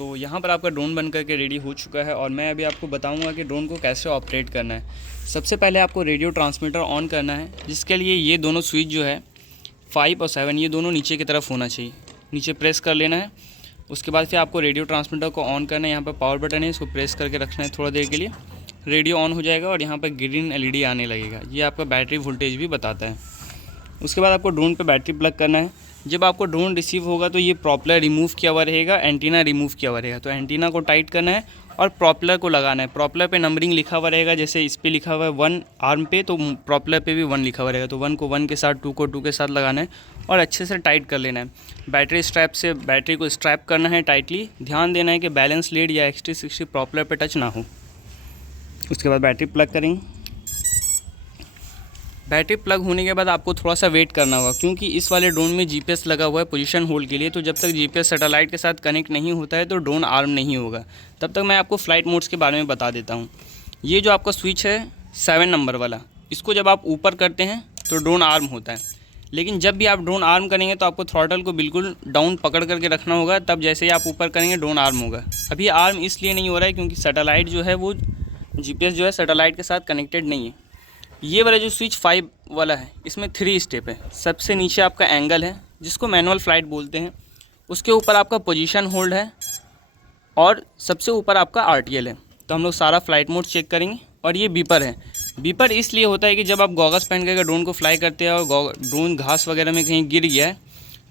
तो यहाँ पर आपका ड्रोन बन करके रेडी हो चुका है और मैं अभी आपको बताऊंगा कि ड्रोन को कैसे ऑपरेट करना है। सबसे पहले आपको रेडियो ट्रांसमीटर ऑन करना है, जिसके लिए ये दोनों स्विच जो है 5 और 7 ये दोनों नीचे की तरफ होना चाहिए। नीचे प्रेस कर लेना है। उसके बाद फिर आपको रेडियो ट्रांसमीटर को ऑन करना है। यहाँ पर पावर बटन है, इसको प्रेस करके रखना है थोड़ा देर के लिए। रेडियो ऑन हो जाएगा और यहाँ पर ग्रीन LED आने लगेगा। ये आपका बैटरी वोल्टेज भी बताता है। उसके बाद आपको ड्रोन पे बैटरी प्लग करना है। जब आपको ड्रोन रिसीव होगा तो ये प्रोपेलर रिमूव किया हुआ रहेगा, एंटीना रिमूव किया हुआ रहेगा। तो एंटीना को टाइट करना है और प्रोपेलर को लगाना है। प्रोपेलर पे नंबरिंग लिखा हुआ रहेगा, जैसे इस पे लिखा हुआ है 1 आर्म पे, तो प्रोपेलर पे भी 1 लिखा हुआ रहेगा। तो 1 को 1 के साथ, 2 को 2 के साथ लगाना है और अच्छे से टाइट कर लेना है। बैटरी स्ट्रैप से बैटरी को स्ट्रैप करना है टाइटली। ध्यान देना है कि बैलेंस लीड या XT60 प्रोपेलर पे टच ना हो। उसके बाद बैटरी प्लग करेंगे। बैटरी प्लग होने के बाद आपको थोड़ा सा वेट करना होगा, क्योंकि इस वाले ड्रोन में GPS लगा हुआ है पोजीशन होल्ड के लिए। तो जब तक GPS सैटेलाइट के साथ कनेक्ट नहीं होता है तो ड्रोन आर्म नहीं होगा। तब तक मैं आपको फ़्लाइट मोड्स के बारे में बता देता हूँ। ये जो आपका स्विच है 7 नंबर वाला, इसको जब आप ऊपर करते हैं तो ड्रोन आर्म होता है। लेकिन जब भी आप ड्रोन आर्म करेंगे तो आपको थ्रॉटल को बिल्कुल डाउन पकड़ करके रखना होगा, तब जैसे ही आप ऊपर करेंगे ड्रोन आर्म होगा। अभी आर्म इसलिए नहीं हो रहा है क्योंकि सैटेलाइट जो है वो GPS जो है सैटेलाइट के साथ कनेक्टेड नहीं है। ये वाला जो स्विच 5 वाला है, इसमें 3 स्टेप है। सबसे नीचे आपका एंगल है, जिसको मैनुअल फ्लाइट बोलते हैं। उसके ऊपर आपका पोजीशन होल्ड है और सबसे ऊपर आपका RTL है। तो हम लोग सारा फ्लाइट मोड चेक करेंगे। और ये बीपर है। बीपर इसलिए होता है कि जब आप गॉगल्स पहन करके ड्रोन को फ्लाई करते हैं और ड्रोन घास वगैरह में कहीं गिर गया है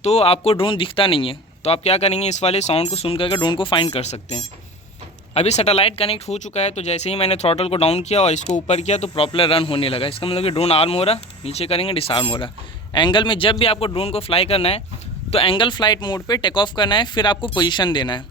तो आपको ड्रोन दिखता नहीं है। तो आप क्या करेंगे, इस वाले साउंड को सुन करके ड्रोन को फाइंड कर सकते हैं। अभी सैटेलाइट कनेक्ट हो चुका है, तो जैसे ही मैंने थ्रॉटल को डाउन किया और इसको ऊपर किया तो प्रोपेलर रन होने लगा। इसका मतलब कि ड्रोन आर्म हो रहा, नीचे करेंगे डिसआर्म हो रहा। एंगल में जब भी आपको ड्रोन को फ्लाई करना है तो एंगल फ्लाइट मोड पे टेक ऑफ करना है, फिर आपको पोजीशन देना है।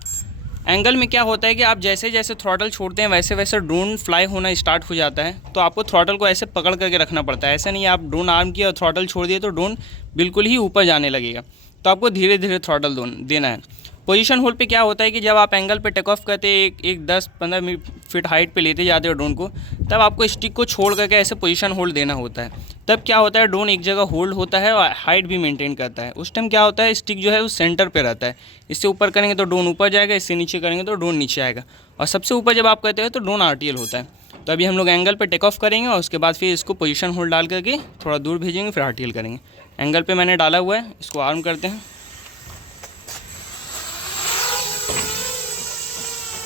एंगल में क्या होता है कि आप जैसे जैसे थ्रॉटल छोड़ते हैं वैसे वैसे ड्रोन फ्लाई होना स्टार्ट हो जाता है। तो आपको थ्रॉटल को ऐसे पकड़ करके रखना पड़ता है। ऐसा नहीं आप ड्रोन आर्म किया और थ्रॉटल छोड़ दिए तो ड्रोन बिल्कुल ही ऊपर जाने लगेगा। तो आपको धीरे धीरे थ्रॉटल देना है। पोजीशन होल्ड पे क्या होता है कि जब आप एंगल पे टेक ऑफ करते हैं, एक 10-15 फीट हाइट पे लेते जाते हो ड्रोन को, तब आपको स्टिक को छोड़ करके ऐसे पोजीशन होल्ड देना होता है। तब क्या होता है, ड्रोन एक जगह होल्ड होता है और हाइट भी मेंटेन करता है। उस टाइम क्या होता है, स्टिक जो है वो सेंटर पे रहता है। इससे ऊपर करेंगे तो ड्रोन ऊपर जाएगा, इससे नीचे करेंगे तो ड्रोन नीचे आएगा। और सबसे ऊपर जब आप करते हैं तो ड्रोन RTL होता है। तो अभी हम लोग एंगल पे टेक ऑफ करेंगे और उसके बाद फिर इसको पोजीशन होल्ड डाल करके थोड़ा दूर भेजेंगे, फिर RTL करेंगे। एंगल पे मैंने डाला हुआ है, इसको आर्म करते हैं।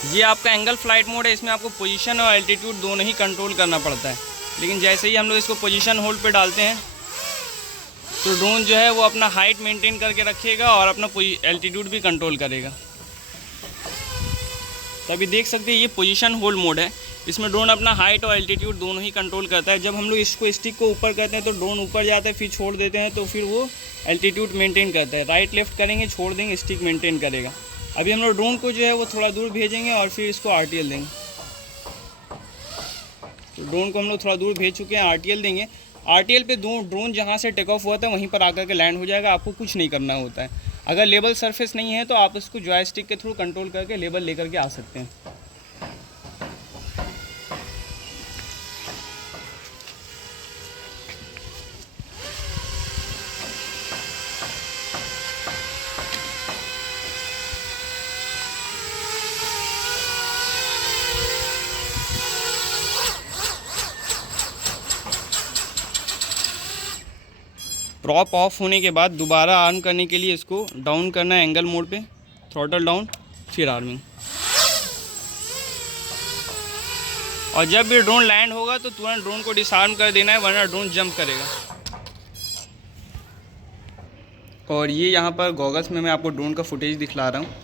ये आपका एंगल फ्लाइट मोड है। इसमें आपको पोजीशन और एल्टीट्यूड दोनों ही कंट्रोल करना पड़ता है। लेकिन जैसे ही हम लोग इसको पोजीशन होल्ड पे डालते हैं तो ड्रोन जो है वो अपना हाइट मेंटेन करके रखेगा और अपना एल्टीट्यूड भी कंट्रोल करेगा। तो अभी देख सकते हैं ये पोजीशन होल्ड मोड है। इसमें ड्रोन अपना हाइट और एल्टीट्यूड दोनों ही कंट्रोल करता है। जब हम लोग इसको स्टिक को ऊपर करते हैं तो ड्रोन ऊपर जाता है, फिर छोड़ देते हैं तो फिर वो एल्टीट्यूड मेंटेन करता है। राइट लेफ्ट करेंगे, छोड़ देंगे, स्टिक मेंटेन करेगा। अभी हम लोग ड्रोन को जो है वो थोड़ा दूर भेजेंगे और फिर इसको RTL देंगे। तो ड्रोन को हम लोग थोड़ा दूर भेज चुके हैं, RTL देंगे। RTL पे ड्रोन जहाँ से टेक ऑफ हुआ था वहीं पर आकर के लैंड हो जाएगा। आपको कुछ नहीं करना होता है। अगर लेवल सरफेस नहीं है तो आप इसको जॉयस्टिक के थ्रू कंट्रोल करके लेवल लेकर के आ सकते हैं। प्रॉप ऑफ होने के बाद दोबारा आर्म करने के लिए इसको डाउन करना है एंगल मोड पे, थ्रॉटल डाउन, फिर आर्मिंग। और जब भी ड्रोन लैंड होगा तो तुरंत ड्रोन को डिसआर्म कर देना है, वरना ड्रोन जंप करेगा। और ये यहाँ पर गॉगल्स में मैं आपको ड्रोन का फुटेज दिखला रहा हूँ।